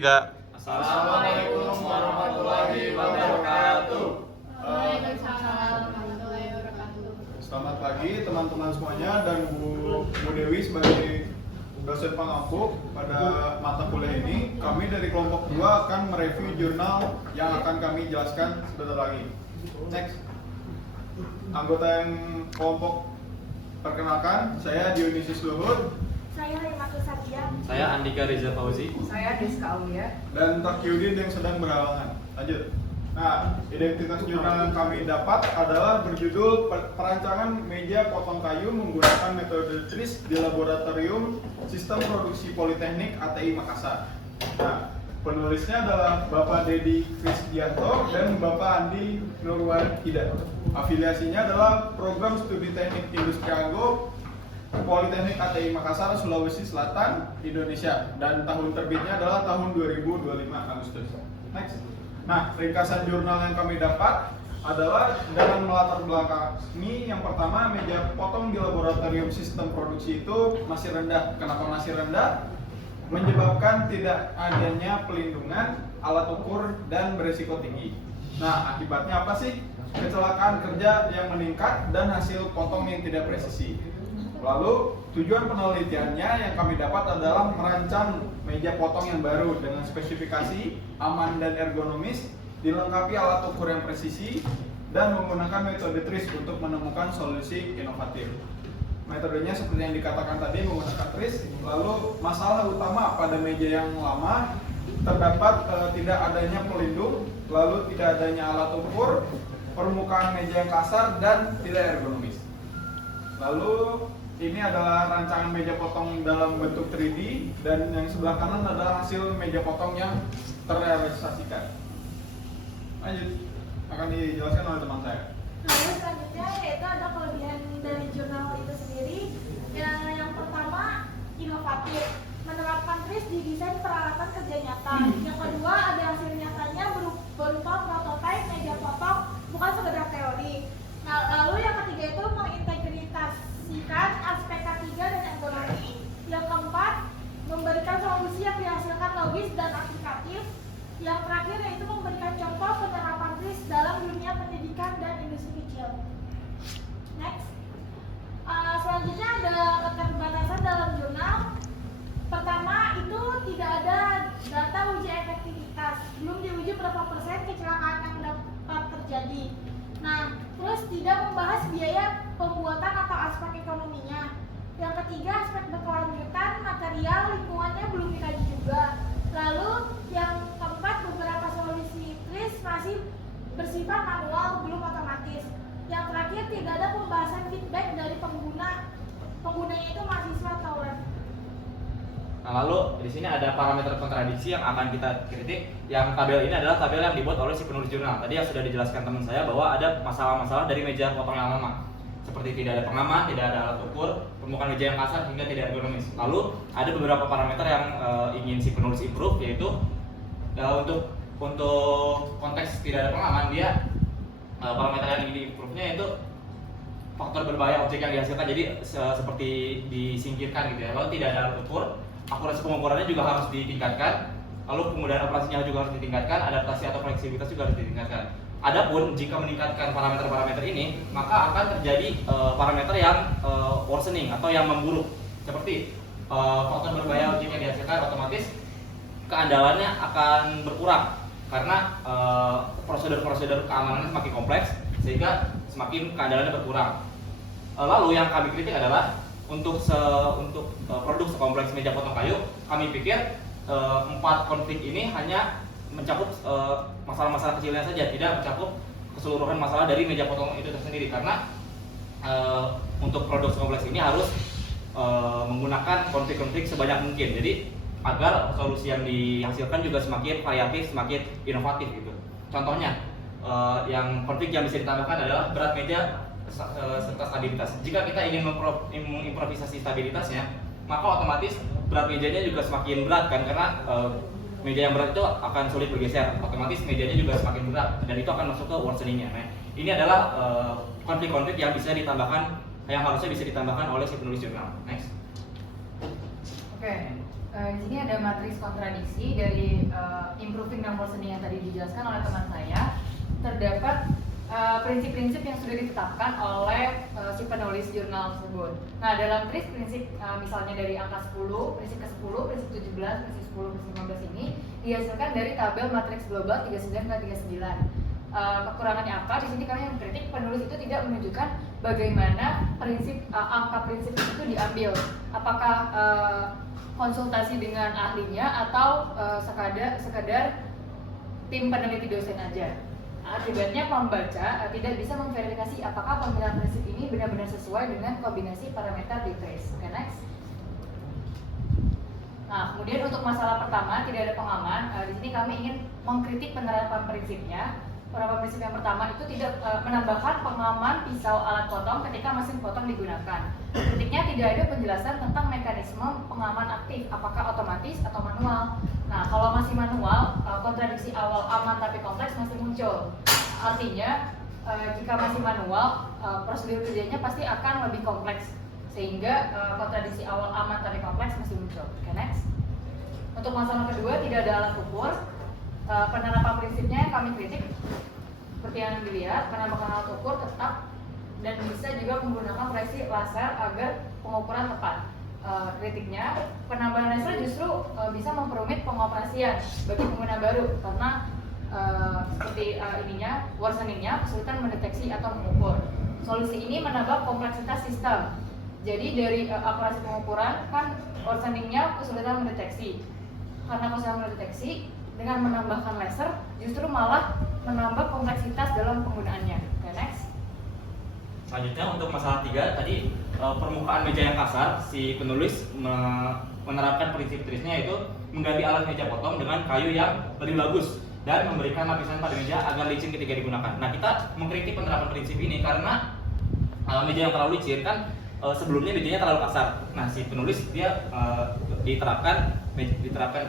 Tiga. Assalamualaikum warahmatullahi wabarakatuh. Waalaikumsalam warahmatullahi wabarakatuh. Selamat pagi teman-teman semuanya dan Bu Dewi sebagai dosen pengampu pada mata kuliah ini. Kami dari kelompok 2 akan mereview jurnal yang akan kami jelaskan sebentar lagi. Next. Anggota yang kelompok perkenalkan, saya Dionysius Luhur. Saya Limatus Sardian. Saya Andika Riza Fauzi. Saya Deska Aulia. Dan Takyudin yang sedang berhalangan. Lanjut. Nah, identitas jurnal yang kami dapat adalah berjudul Perancangan Meja Potong Kayu Menggunakan Metode TRIS di Laboratorium Sistem Produksi Politeknik ATI Makassar. Nah, penulisnya adalah Bapak Dedi Krisdianto dan Bapak Andi Nurwahida. Afiliasinya adalah Program Studi Teknik Industri Agro Politeknik ATI Makassar, Sulawesi Selatan, Indonesia, dan tahun terbitnya adalah tahun 2025 Agustus. Next. Nah, ringkasan jurnal yang kami dapat adalah dengan melatar belakangi yang pertama, meja potong di laboratorium sistem produksi itu masih rendah. Kenapa masih rendah? Menyebabkan tidak adanya pelindungan, alat ukur, dan berisiko tinggi. Nah, akibatnya apa sih? Kecelakaan kerja yang meningkat dan hasil potong yang tidak presisi. Lalu tujuan penelitiannya yang kami dapat adalah merancang meja potong yang baru dengan spesifikasi aman dan ergonomis, dilengkapi alat ukur yang presisi, dan menggunakan metode TRIS untuk menemukan solusi inovatif. Metodenya seperti yang dikatakan tadi menggunakan TRIS. Lalu masalah utama pada meja yang lama terdapat tidak adanya pelindung, lalu tidak adanya alat ukur, permukaan meja yang kasar dan tidak ergonomis. Lalu ini adalah rancangan meja potong dalam bentuk 3D dan yang sebelah kanan adalah hasil meja potong yang terrealisasikan. Lanjut, akan dijelaskan oleh teman saya. Lalu selanjutnya yaitu ada kelebihan dari jurnal itu sendiri. Yang pertama, inovatif, menerapkan TRIS di desain peralatan kerja nyata. Yang kedua, ada hasil nyatanya berupa prototipe meja potong, bukan sekedar teori. Nah, lalu yang ketiga itu mengintegritasikan aspek ketiga dan ekonomi. Yang keempat, memberikan solusi yang dihasilkan logis dan aplikatif. Yang terakhir yaitu memberikan contoh penerapan TRIS dalam dunia pendidikan dan industri kecil. Next. Selanjutnya ada keterbatasan dalam jurnal. Pertama itu tidak ada data uji efektivitas, belum diuji berapa persen kecelakaan yang dapat terjadi. Nah, terus tidak membahas biaya pembuatan atau aspek ekonominya. Yang ketiga, aspek berkelanjutan material lingkungannya belum dikaji juga. Lalu yang keempat, beberapa solusi TRIS masih bersifat manual, belum otomatis. Yang terakhir, tidak ada pembahasan feedback dari penggunanya itu mahasiswa atau web. Nah, lalu di sini ada parameter kontradiksi yang akan kita kritik. Yang tabel ini adalah tabel yang dibuat oleh si penulis jurnal. Tadi yang sudah dijelaskan teman saya bahwa ada masalah-masalah dari meja potong yang lama, seperti tidak ada pengaman, tidak ada alat ukur, permukaan meja yang kasar hingga tidak ergonomis. Lalu ada beberapa parameter yang ingin si penulis improve, yaitu untuk konteks tidak ada pengaman, dia parameter yang ingin diimprove-nya yaitu faktor berbahaya objek yang dihasilkan, jadi seperti disingkirkan gitu ya. Lalu tidak ada alat ukur, akurasi pengukurannya juga harus ditingkatkan, lalu penggunaan operasinya juga harus ditingkatkan, adaptasi atau fleksibilitas juga harus ditingkatkan. Adapun jika meningkatkan parameter-parameter ini, maka akan terjadi parameter yang worsening atau yang memburuk, seperti faktor berbahaya objek yang dihasilkan, otomatis keandalannya akan berkurang karena prosedur-prosedur keamanannya semakin kompleks sehingga semakin keandalannya berkurang. Lalu yang kami kritik adalah untuk produk sekompleks meja potong kayu, kami pikir 4 konflik ini hanya mencakup masalah-masalah kecilnya saja, tidak mencakup keseluruhan masalah dari meja potong itu tersendiri, karena untuk produk sekompleks ini harus menggunakan konflik-konflik sebanyak mungkin, jadi agar solusi yang dihasilkan juga semakin variatif, semakin inovatif gitu. Contohnya yang konflik yang bisa ditambahkan adalah berat meja serta stabilitas. Jika kita ingin mengimprovisasi stabilitasnya, maka otomatis berat mejanya juga semakin berat kan, karena meja yang berat itu akan sulit bergeser, otomatis mejanya juga semakin berat dan itu akan masuk ke worseningnya. Nah, ini adalah konflik-konflik yang bisa ditambahkan, yang harusnya bisa ditambahkan oleh si penulis jurnal. Next. Oke, Di sini ada matriks kontradiksi dari improving number worsening yang tadi dijelaskan oleh teman saya. Terdapat prinsip-prinsip yang sudah ditetapkan oleh si penulis jurnal tersebut. Nah, dalam prinsip misalnya dari angka 10, prinsip ke-10, prinsip 17, prinsip 10, prinsip 15 ini dihasilkan dari tabel matriks global 39 ke 39. Kekurangannya apa? Di sini kami mengkritik penulis itu tidak menunjukkan bagaimana angka prinsip itu diambil. Apakah konsultasi dengan ahlinya atau sekadar tim peneliti dosen aja. Akibatnya pembaca tidak bisa memverifikasi apakah pemilihan prinsip ini benar-benar sesuai dengan kombinasi parameter di trace. Oke, next. Nah, kemudian untuk masalah pertama tidak ada pengaman. Di sini kami ingin mengkritik penerapan prinsipnya. Penerapan prinsip yang pertama itu tidak menambahkan pengaman pisau alat potong ketika mesin potong digunakan. Kritiknya tidak ada penjelasan tentang mekanisme pengaman aktif, apakah otomatis atau manual. Nah, kalau masih manual, kontradiksi awal aman tapi kompleks masih muncul. Artinya, jika masih manual, prosedur kerjanya pasti akan lebih kompleks. Sehingga kontradiksi awal aman tapi kompleks masih muncul. Oke, next. Untuk masalah kedua, tidak ada alat ukur. Penerapan prinsipnya yang kami kritik seperti yang dilihat, menambahkan alat ukur tetap dan bisa juga menggunakan proyeksi laser agar pengukuran tepat. Kritiknya, penambahan laser justru bisa memperumit pengoperasian bagi pengguna baru karena seperti worseningnya kesulitan mendeteksi atau mengukur. Solusi ini menambah kompleksitas sistem. Jadi dari akurasi pengukuran kan worseningnya kesulitan mendeteksi. Karena kesulitan mendeteksi, dengan menambahkan laser justru malah menambah kompleksitas dalam penggunaannya. Okay, next. Selanjutnya untuk masalah 3 tadi permukaan meja yang kasar, si penulis menerapkan prinsip trisnya yaitu mengganti alat meja potong dengan kayu yang lebih bagus dan memberikan lapisan pada meja agar licin ketika digunakan. Nah, kita mengkritik penerapan prinsip ini karena meja yang terlalu licin kan sebelumnya mejanya terlalu kasar. Nah, si penulis dia diterapkan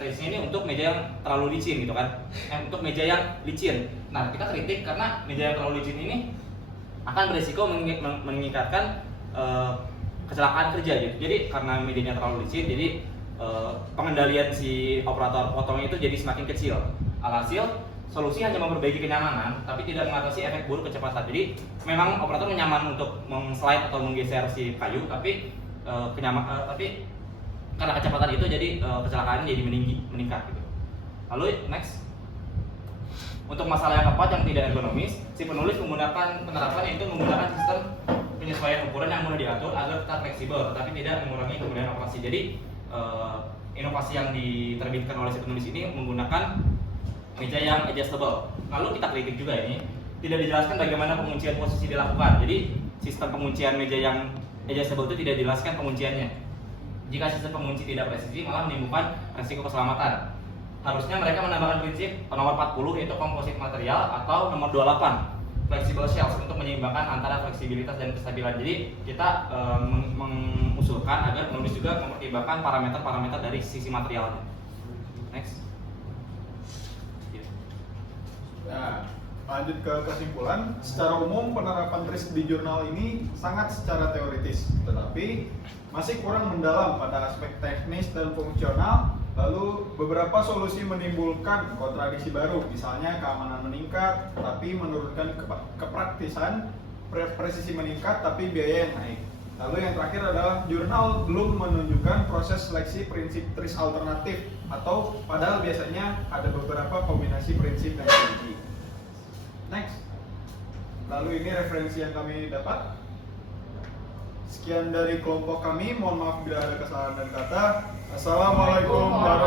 trisnya ini untuk meja yang terlalu licin gitu kan, untuk meja yang licin. Nah, kita kritik karena meja yang terlalu licin ini akan berisiko meningkatkan kecelakaan kerja gitu. Jadi karena mejanya terlalu licin, jadi pengendalian si operator potongnya itu jadi semakin kecil. Alhasil solusi hanya memperbaiki kenyamanan, tapi tidak mengatasi efek buruk kecepatan. Jadi memang operator nyaman untuk slide atau menggeser si kayu, tapi tapi karena kecepatan itu jadi kecelakaan jadi meningkat gitu. Lalu next. Untuk masalah yang keempat yang tidak ergonomis, si penulis menggunakan penerapan yaitu menggunakan sistem penyesuaian ukuran yang mudah diatur agar tetap fleksibel, tetapi tidak mengurangi kemudahan operasi. Jadi inovasi yang diterbitkan oleh si penulis ini menggunakan meja yang adjustable. Lalu kita kritik juga ini tidak dijelaskan bagaimana penguncian posisi dilakukan. Jadi sistem penguncian meja yang adjustable itu tidak dijelaskan pengunciannya. Jika sistem pengunci tidak presisi malah menimbulkan resiko keselamatan. Harusnya mereka menambahkan prinsip nomor 40 yaitu komposit material atau nomor 28 flexible shells untuk menyeimbangkan antara fleksibilitas dan kestabilan. Jadi kita mengusulkan agar penulis juga mempertimbangkan parameter-parameter dari sisi materialnya. Next. Nah, lanjut ke kesimpulan. Secara umum penerapan TRIS di jurnal ini sangat secara teoritis, tetapi masih kurang mendalam pada aspek teknis dan fungsional. Lalu beberapa solusi menimbulkan kontradiksi baru, misalnya keamanan meningkat tapi menurunkan kepraktisan, presisi meningkat tapi biaya yang naik. Lalu yang terakhir adalah jurnal belum menunjukkan proses seleksi prinsip TRIS alternatif, atau padahal biasanya ada beberapa kombinasi prinsip yang tinggi. Next. Lalu ini referensi yang kami dapat. Sekian dari kelompok kami, mohon maaf bila ada kesalahan dan kata. Assalamualaikum warahmatullahi wabarakatuh.